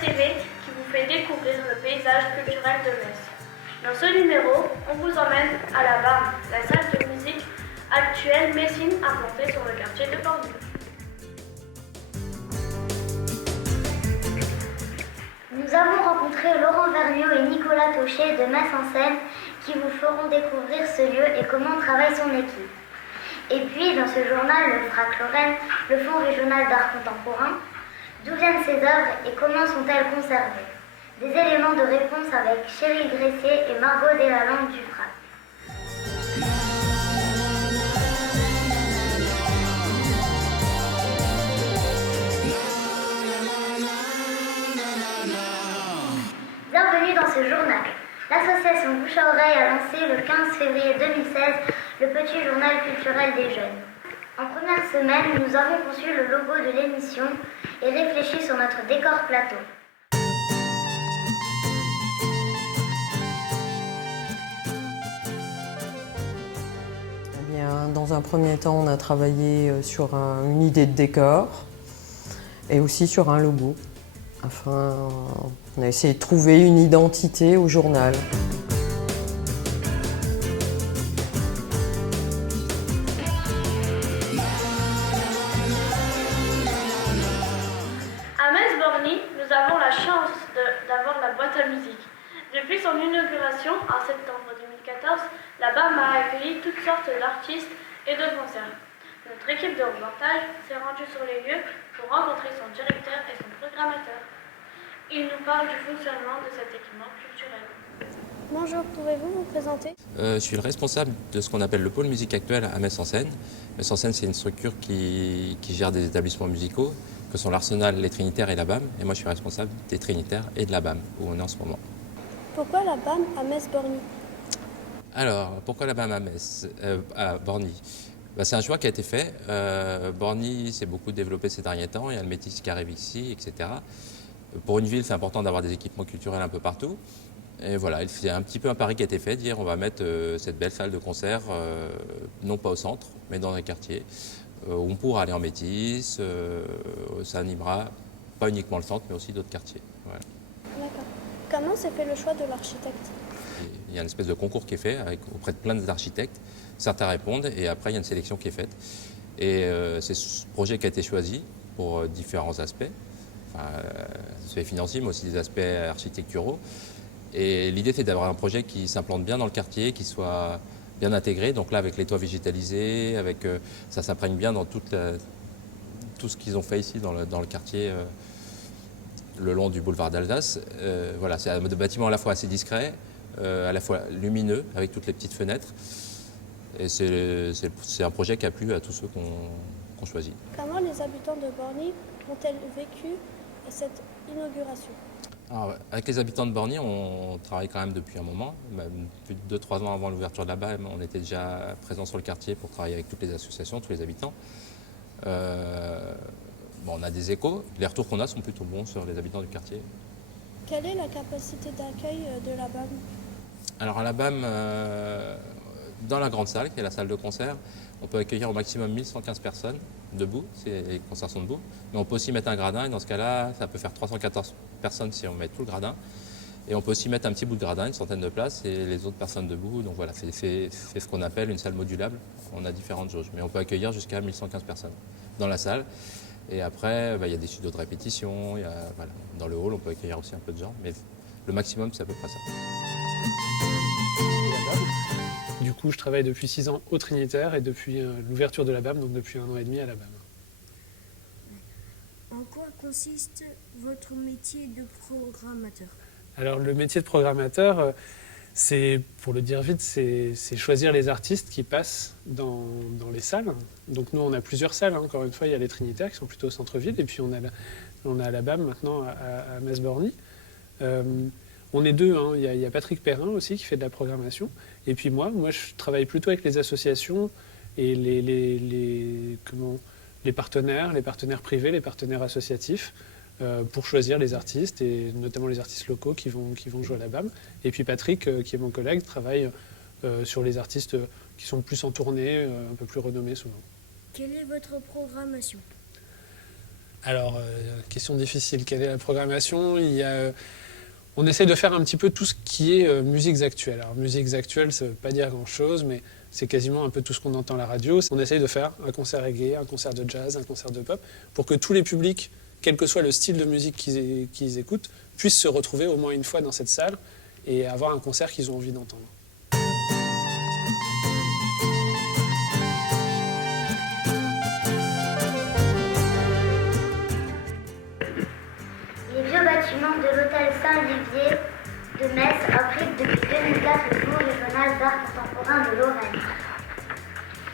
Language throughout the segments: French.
TV qui vous fait découvrir le paysage culturel de Metz. Dans ce numéro, on vous emmène à la BAM, la salle de musique actuelle messine implantée sur le quartier de Bordeaux. Nous avons rencontré Laurent Vergniaud et Nicolas Taucher de Metz en Seine qui vous feront découvrir ce lieu et comment travaille son équipe. Et puis, dans ce journal, le FRAC Lorraine, le Fonds régional d'art contemporain, d'où viennent ces œuvres et comment sont-elles conservées? Des éléments de réponse avec Cheryl Gressier et Margot Delalande du FRAC. Bienvenue dans ce journal. L'association Bouche à Oreille a lancé le 15 février 2016 le petit journal culturel des jeunes. En première semaine, nous avons conçu le logo de l'émission et réfléchi sur notre décor plateau. Eh bien, dans un premier temps, on a travaillé sur une idée de décor et aussi sur un logo. On a essayé de trouver une identité au journal. À Metz-Borny, nous avons la chance d'avoir la boîte à musique. Depuis son inauguration en septembre 2014, la BAM a accueilli toutes sortes d'artistes et de concerts. Notre équipe de reportage s'est rendue sur les lieux pour rencontrer son directeur et son programmateur. Il nous parle du fonctionnement de cet équipement culturel. Bonjour, pouvez-vous vous présenter? Je suis le responsable de ce qu'on appelle le pôle musique actuelle à Metz en Seine. Metz en Seine, c'est une structure qui gère des établissements musicaux, que sont l'Arsenal, les Trinitaires et la BAM. Et moi, je suis responsable des Trinitaires et de la BAM, où on est en ce moment. Pourquoi la BAM à Metz-Borny? Alors, pourquoi la BAM à Borny? C'est un choix qui a été fait. Borny s'est beaucoup développé ces derniers temps. Il y a le Métis qui arrive ici, etc. Pour une ville, c'est important d'avoir des équipements culturels un peu partout. Et voilà, c'est un petit peu un pari qui a été fait, de dire on va mettre cette belle salle de concert, non pas au centre, mais dans les quartiers, où on pourra aller en Métis. Ça animera pas uniquement le centre, mais aussi d'autres quartiers. Voilà. D'accord. Comment s'est fait le choix de l'architecte? Il y a une espèce de concours qui est fait auprès de plein d'architectes. Certains répondent et après il y a une sélection qui est faite. Et c'est ce projet qui a été choisi pour différents aspects, aspects financiers, mais aussi des aspects architecturaux. Et l'idée c'est d'avoir un projet qui s'implante bien dans le quartier, qui soit bien intégré. Donc là avec les toits végétalisés, ça s'imprègne bien dans tout ce qu'ils ont fait ici dans le quartier. Le long du boulevard d'Alsace. Voilà, c'est un bâtiment à la fois assez discret, à la fois lumineux, avec toutes les petites fenêtres. Et c'est un projet qui a plu à tous ceux qu'on choisit. Comment les habitants de Borny ont-ils vécu cette inauguration? Alors, avec les habitants de Borny, on travaille quand même depuis un moment. Même plus de 2-3 ans avant l'ouverture de la BAM, on était déjà présents sur le quartier pour travailler avec toutes les associations, tous les habitants. On a des échos. Les retours qu'on a sont plutôt bons sur les habitants du quartier. Quelle est la capacité d'accueil de la BAM? Alors à la BAM, dans la grande salle, qui est la salle de concert, on peut accueillir au maximum 1115 personnes debout, les concerts sont debout. Mais on peut aussi mettre un gradin, et dans ce cas-là, ça peut faire 314 personnes si on met tout le gradin. Et on peut aussi mettre un petit bout de gradin, une centaine de places, et les autres personnes debout. Donc voilà, c'est ce qu'on appelle une salle modulable. On a différentes jauges, mais on peut accueillir jusqu'à 1115 personnes dans la salle. Et après, il y a des studios de répétition, dans le hall, on peut accueillir aussi un peu de gens, mais le maximum, c'est à peu près ça. Du coup, je travaille depuis 6 ans au Trinitaire et depuis l'ouverture de la BAM, donc depuis 1 an et demi à la BAM. En quoi consiste votre métier de programmateur? Alors, le métier de programmateur, pour le dire vite, c'est choisir les artistes qui passent dans les salles. Donc nous, on a plusieurs salles. Encore une fois, il y a les Trinitaires qui sont plutôt au centre-ville, et puis on a la BAM maintenant à Metz-Borny. On est deux, il y a Patrick Perrin aussi qui fait de la programmation. Et puis moi je travaille plutôt avec les associations et les partenaires privés, les partenaires associatifs, pour choisir les artistes, et notamment les artistes locaux qui vont jouer à la BAM. Et puis Patrick, qui est mon collègue, travaille sur les artistes qui sont plus en tournée, un peu plus renommés souvent. Quelle est votre programmation? Alors, question difficile, quelle est la programmation? On essaye de faire un petit peu tout ce qui est musiques actuelles. Alors, musiques actuelles, ça ne veut pas dire grand-chose, mais c'est quasiment un peu tout ce qu'on entend à la radio. On essaye de faire un concert reggae, un concert de jazz, un concert de pop, pour que tous les publics, quel que soit le style de musique qu'ils écoutent, puissent se retrouver au moins une fois dans cette salle et avoir un concert qu'ils ont envie d'entendre. Les vieux bâtiments de l'hôtel Saint-Olivier de Metz abritent depuis 2004 le Fonds régional d'art contemporain de Lorraine.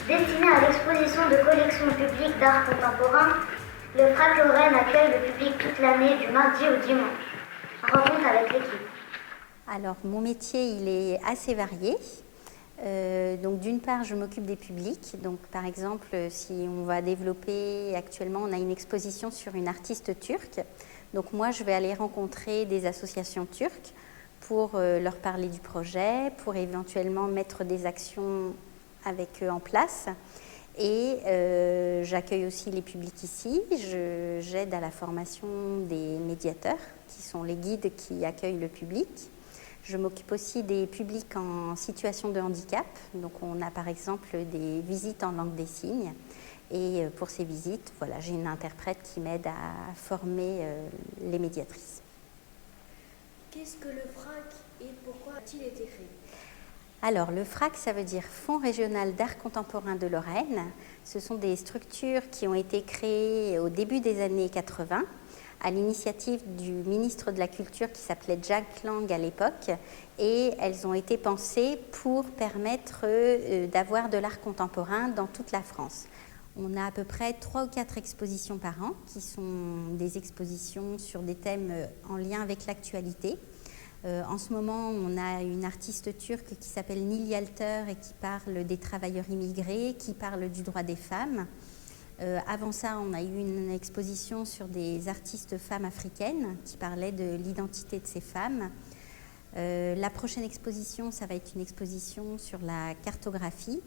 Destiné à l'exposition de collections publiques d'art contemporain, le FRAC Lorraine accueille le public toute l'année du mardi au dimanche. Rencontre avec l'équipe. Alors, mon métier, il est assez varié. Donc, d'une part, je m'occupe des publics. Donc, par exemple, si on va développer, actuellement, on a une exposition sur une artiste turque. Donc, moi, je vais aller rencontrer des associations turques pour leur parler du projet, pour éventuellement mettre des actions avec eux en place. Et j'accueille aussi les publics ici. J'aide à la formation des médiateurs, qui sont les guides qui accueillent le public. Je m'occupe aussi des publics en situation de handicap. Donc, on a par exemple des visites en langue des signes. Et pour ces visites, voilà, j'ai une interprète qui m'aide à former les médiatrices. Qu'est-ce que le FRAC et pourquoi a-t-il été créé? Alors, le FRAC, ça veut dire Fonds régional d'art contemporain de Lorraine. Ce sont des structures qui ont été créées au début des années 80 à l'initiative du ministre de la Culture qui s'appelait Jacques Lang à l'époque. Et elles ont été pensées pour permettre d'avoir de l'art contemporain dans toute la France. On a à peu près 3 ou 4 expositions par an qui sont des expositions sur des thèmes en lien avec l'actualité. En ce moment, on a une artiste turque qui s'appelle Nil Yalter et qui parle des travailleurs immigrés, qui parle du droit des femmes. Avant ça, on a eu une exposition sur des artistes femmes africaines qui parlaient de l'identité de ces femmes. La prochaine exposition, ça va être une exposition sur la cartographie.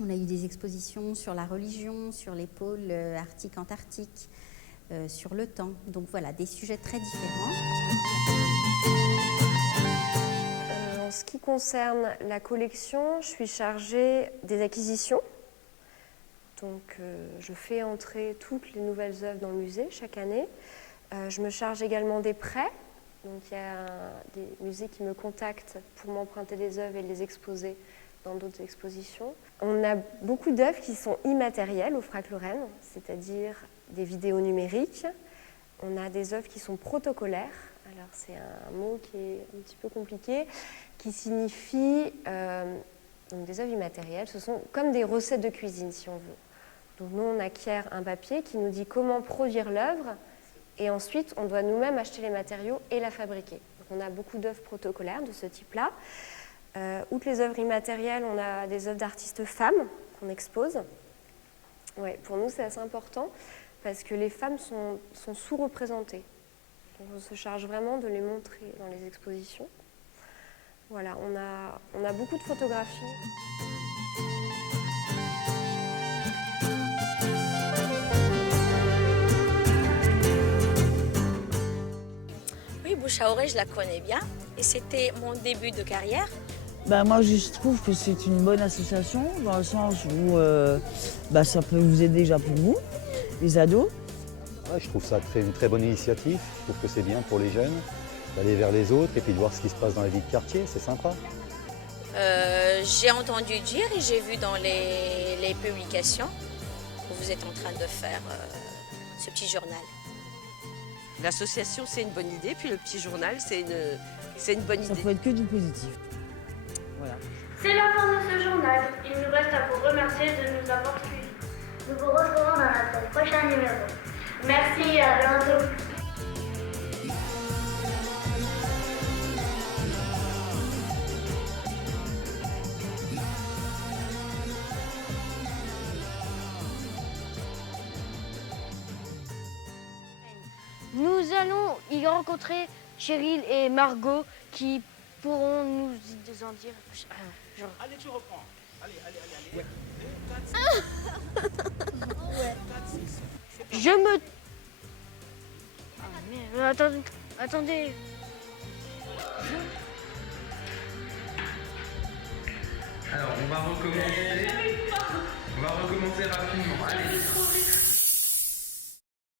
On a eu des expositions sur la religion, sur les pôles arctiques-antarctiques, sur le temps. Donc voilà, des sujets très différents. En ce qui concerne la collection, je suis chargée des acquisitions. Donc je fais entrer toutes les nouvelles œuvres dans le musée chaque année. Je me charge également des prêts. Donc il y a des musées qui me contactent pour m'emprunter des œuvres et les exposer dans d'autres expositions. On a beaucoup d'œuvres qui sont immatérielles au FRAC Lorraine, c'est-à-dire des vidéos numériques. On a des œuvres qui sont protocolaires. Alors c'est un mot qui est un petit peu compliqué, qui signifie donc des œuvres immatérielles. Ce sont comme des recettes de cuisine, si on veut. Donc nous, on acquiert un papier qui nous dit comment produire l'œuvre et ensuite, on doit nous-mêmes acheter les matériaux et la fabriquer. Donc on a beaucoup d'œuvres protocolaires de ce type-là. Outre les œuvres immatérielles, on a des œuvres d'artistes femmes qu'on expose. Ouais, pour nous, c'est assez important parce que les femmes sont sous-représentées. Donc on se charge vraiment de les montrer dans les expositions. Voilà, on a beaucoup de photographies. Oui, Bouche à Oreille, je la connais bien et c'était mon début de carrière. Moi, je trouve que c'est une bonne association dans le sens où ça peut vous aider déjà pour vous, les ados. Ouais, je trouve ça une très bonne initiative. Je trouve que c'est bien pour les jeunes d'aller vers les autres et puis de voir ce qui se passe dans la vie de quartier, c'est sympa. J'ai entendu dire et j'ai vu dans les publications que vous êtes en train de faire ce petit journal. L'association, c'est une bonne idée, puis le petit journal, c'est une bonne idée. Ça peut être que du positif. Voilà. C'est la fin de ce journal. Il nous reste à vous remercier de nous avoir suivis. Nous vous retrouvons dans notre prochain numéro. Merci, à bientôt. Nous allons y rencontrer Cheryl et Margot qui pourront nous en dire. Allez, tu reprends. Allez. Ouais. Je me Attendez. Alors, on va recommencer. On va recommencer rapidement. Allez.